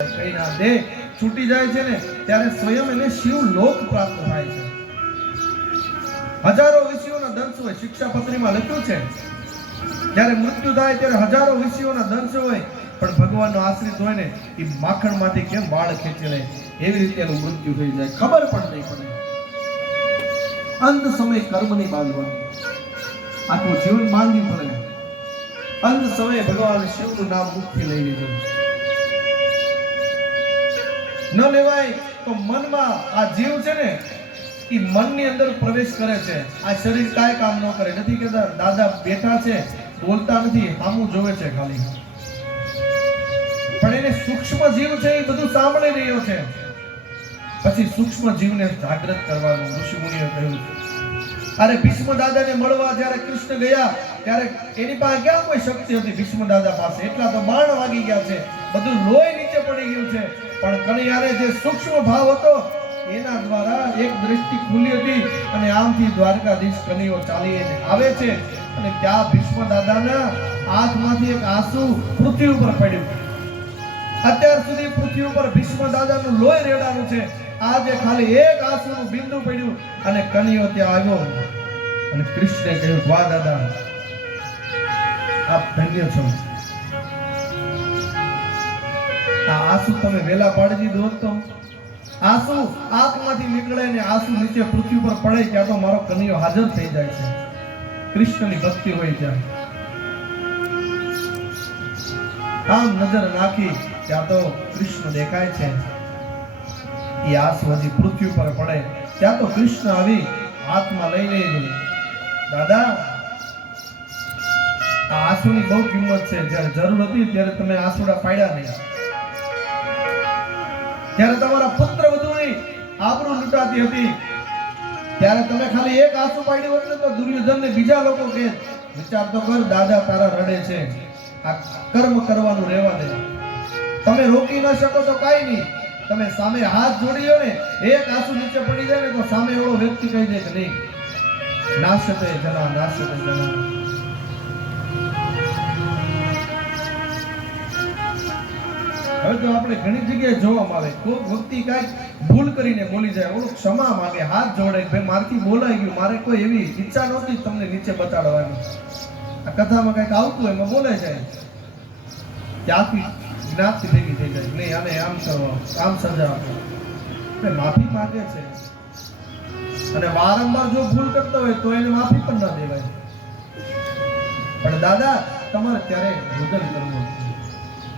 કઈ ના દેહ છૂટી જાય છે ને ત્યારે સ્વયં એને શિવ લોક પ્રાપ્ત થાય છે. હજારો વિષયોના દંશ હોય, શિક્ષાપત્રીમાં લખ્યું છે જ્યારે મૃત્યુ થાય ત્યારે હજારો વિષયોના દંશ હોય, પણ ભગવાનનો આશ્રિત હોય ને એ માખણમાંથી કેમ વાળ ખેંચી લે એવી રીતે એનું મૃત્યુ થઈ જાય, ખબર પણ નહીં પડે. અંત સમય કર્મની બાંધવાની, આખું જીવન બાંધ્યું પડે. અંત સમયે ભગવાન શિવનું નામ મુક્તિ લઈ લીધું. ન લેવાય તો મનમાં આ જીવ છે ને એ મનની અંદર પ્રવેશ કરે છે. આ શરીર કાંઈ કામ ન કરે. નથી કહેતા દાદા બેઠા છે, બોલતા નથી, સામું જોવે છે ખાલી, પણ એને સૂક્ષ્મ જીવ છે એ બધું સાંભળી રહ્યો છે. પછી સૂક્ષ્મ જીવને જાગૃત કરવાનું ઋષિ મુનિએ કહ્યું. અરે ભીષ્મ દાદાને મળવા જ્યારે કૃષ્ણ ગયા ત્યારે એની પાસે ક્યાં કોઈ શક્તિ હતી? ભીષ્મ દાદા પાસે એટલા તો બાણ વાગી ગયા છે, બધું લોહી નીચે પડી ગયું છે, પણ કનૈયાને જે સૂક્ષ્મ ભાવ હતો એના દ્વારા એક દ્રષ્ટિ ખુલી હતી અને આમથી દ્વારકાધીશ કનૈયો ચાલીને આવે છે અને ત્યાં ભીષ્મ દાદાના આંખમાંથી એક આંસુ પૃથ્વી ઉપર પડ્યું. અત્યાર સુધી પૃથ્વી ઉપર ભીષ્મ દાદાનું લોહી રેડાનું છે, આજે ખાલી એક આંસુનું બિંદુ પડ્યું અને કનૈયો ત્યાં આવ્યો અને કૃષ્ણે કહ્યું, વાહ દાદા, આપ ધન્ય છો. આ આંસુ તમે વેલા પાડી દીધું હોત તો આંસુ આંખમાંથી નીકળે ને આંસુ નીચે પૃથ્વી પર પડે ત્યાં તો મારો કનૈયો હાજર થઈ જાય છે. કૃષ્ણની ભક્તિ હોય ત્યાં. આમ નજર નાખી ત્યાં તો કૃષ્ણ દેખાય છે. એ આંસુ હજી પૃથ્વી પર પડે ત્યાં તો કૃષ્ણ આવી હાથમાં લઈ લીધું. દાદા, આ આંસુની બહુ કિંમત છે. જ્યારે જરૂર હતી ત્યારે તમે આંસુડા પાડ્યા નહીં. ત્યારે તમારા પુત્ર વધુની આબરૂ લૂંટાતી હતી ત્યારે તમે ખાલી એક આંસુ પાડ્યું હોત ને તો દુર્યોધનને બીજા લોકો કહે, વિચાર તો કર, દાદા તારા રડે છે, આ કર્મ કરવાનું રહેવા દે. તમે રોકી ન શકો તો કાઈ નહીં, તમે સામે હાથ જોડી લો ને, એક આંસુ નીચે પડી જાય ને તો સામે એવો વ્યક્તિ કહી દે કે નહીં, નાશતે જના, નાશતે જના. હવે તો આપણે ઘણી જગ્યાએ જોવામાં આવે, કોઈ વ્યક્તિ કાંઈક ભૂલ કરીને બોલી જાય, ઓલો ક્ષમા માંગે, હાથ જોડે, ભાઈ મારથી બોલાઈ ગયું, મારે કોઈ એવી ઈચ્છા નહોતી તમને નીચે બતાડવાની. આ કથામાં કંઈક આવતું હોય એમાં બોલાઈ જાય, ત્યાંથી જ્ઞાતિ ભેગી થઈ જાય, નહીં આને આમ કરો, આમ સજા આપો, માફી માંગે છે. અને વારંવાર જો ભૂલ કરતો હોય તો એને માફી પણ ન દેવાય. પણ દાદા, તમારે ત્યારે રુદન કરવું.